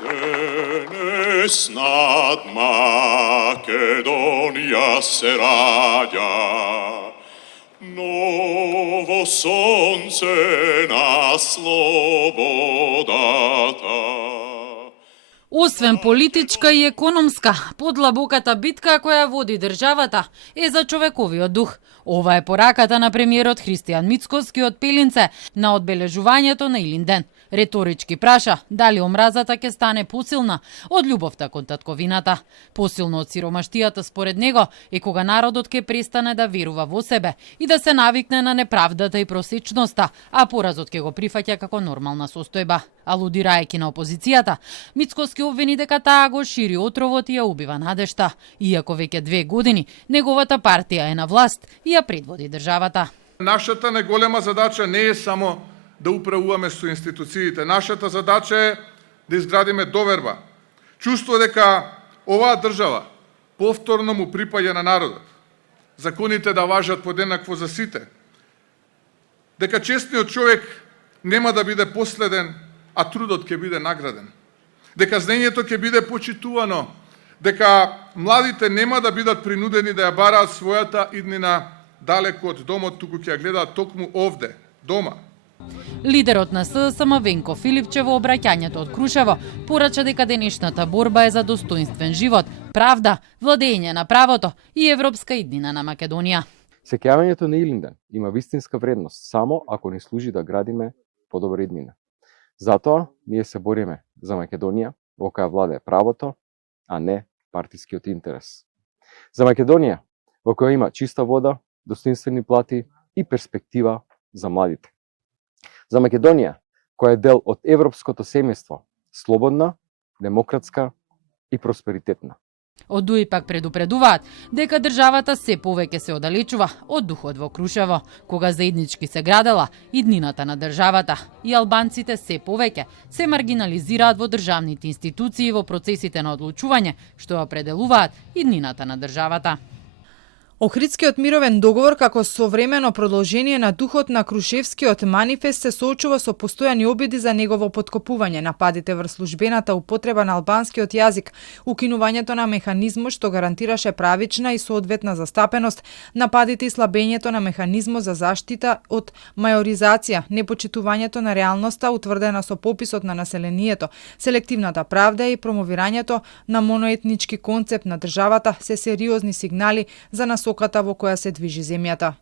Денес над Македонија се раѓа ново сонце на слободата. Освен политичка и економска, подлабоката битка која води државата е за човековиот дух. Ова е пораката на премиерот Христијан Мицкоски од Пелинце на одбележувањето на Илинден. Реторички праша дали омразата ќе стане посилна од љубовта кон татковината. Посилно од сиромаштијата според него е кога народот ќе престане да верува во себе и да се навикне на неправдата и просечноста, а поразот ќе го прифаќа како нормална состојба. Алудирајќи на опозицијата, Мицкоски обвини дека таа го шири отровот и ја убива надежта, иако веќе 2 години неговата партија е на власт и ја предводи државата. Нашата најголема задача не е само да управуваме со институциите. Нашата задача е да изградиме доверба. Чувство дека оваа држава повторно му припаѓа на народот. Законите да важат подеднакво за сите. Дека честниот човек нема да биде последен, а трудот ќе биде награден. Дека знаењето ќе биде почитувано. Дека младите нема да бидат принудени да ја бараат својата иднина далеко од домот, туку ќе ја гледаат токму овде, дома. Лидерот на СДСМ Венко Филипче во обраќањето од Крушево порача дека денешната борба е за достоинствен живот, правда, владење на правото и европска иднина на Македонија. Сеќавањето на Илинден има вистинска вредност само ако ни служи да градиме подобра иднина. Затоа ние се бориме за Македонија во која владее правото, а не партискиот интерес. За Македонија во која има чиста вода, достоинствени плати и перспектива за младите. За Македонија, која е дел од европското семејство, слободна, демократска и просперитетна. Од ДУИ пак предупредуваат дека државата се повеќе се оддалечува од духот во Крушево, кога заеднички се градела иднината на државата и албанците се повеќе се маргинализираат во државните институции во процесите на одлучување што ја определуваат иднината на државата. Охридскиот мировен договор како современо продолжение на духот на Крушевскиот манифест се соочува со постојани обиди за негово поткопување, нападите врз службената употреба на албанскиот јазик, укинувањето на механизмот што гарантираше правична и соодветна застапеност, нападите и слабењето на механизмот за заштита од мајоризација, непочитувањето на реалноста утврдена со пописот на населението, селективната правда и промовирањето на моноетнички концепт на државата се сериозни сигнали за насоката во која се движи земјата.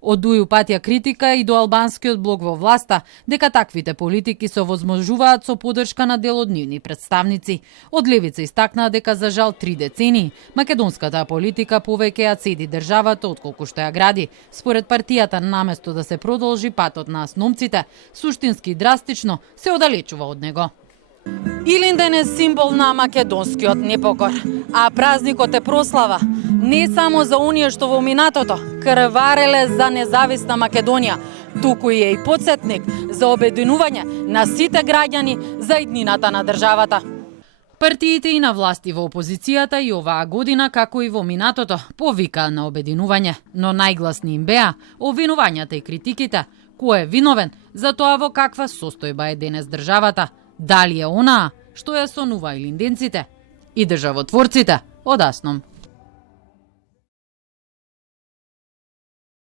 Од ДУИ упатја критика и до албанскиот блок во власта дека таквите политики се овозможуваат со поддршка на дел од нивни представници. Од левица истакнаа дека за жал 3 децении македонската политика повеќе ја цеди државата отколку што ја гради. Според партијата, наместо да се продолжи патот на асномците, суштински и драстично се оддалечува од него. Илинден е символ на македонскиот непокор, а празникот е прослава не само за оние што во минатото крвареле за независна Македонија, туку и подсетник за обединување на сите граѓани за иднината на државата. Партиите и на власти во опозицијата и оваа година, како и во минатото, повикаа на обединување, но најгласни им беа обвинувањата и критиките. Кој е виновен за тоа во каква состојба е денес државата? Дали е онаа што ја сонува илинденците и државотворците од Асном?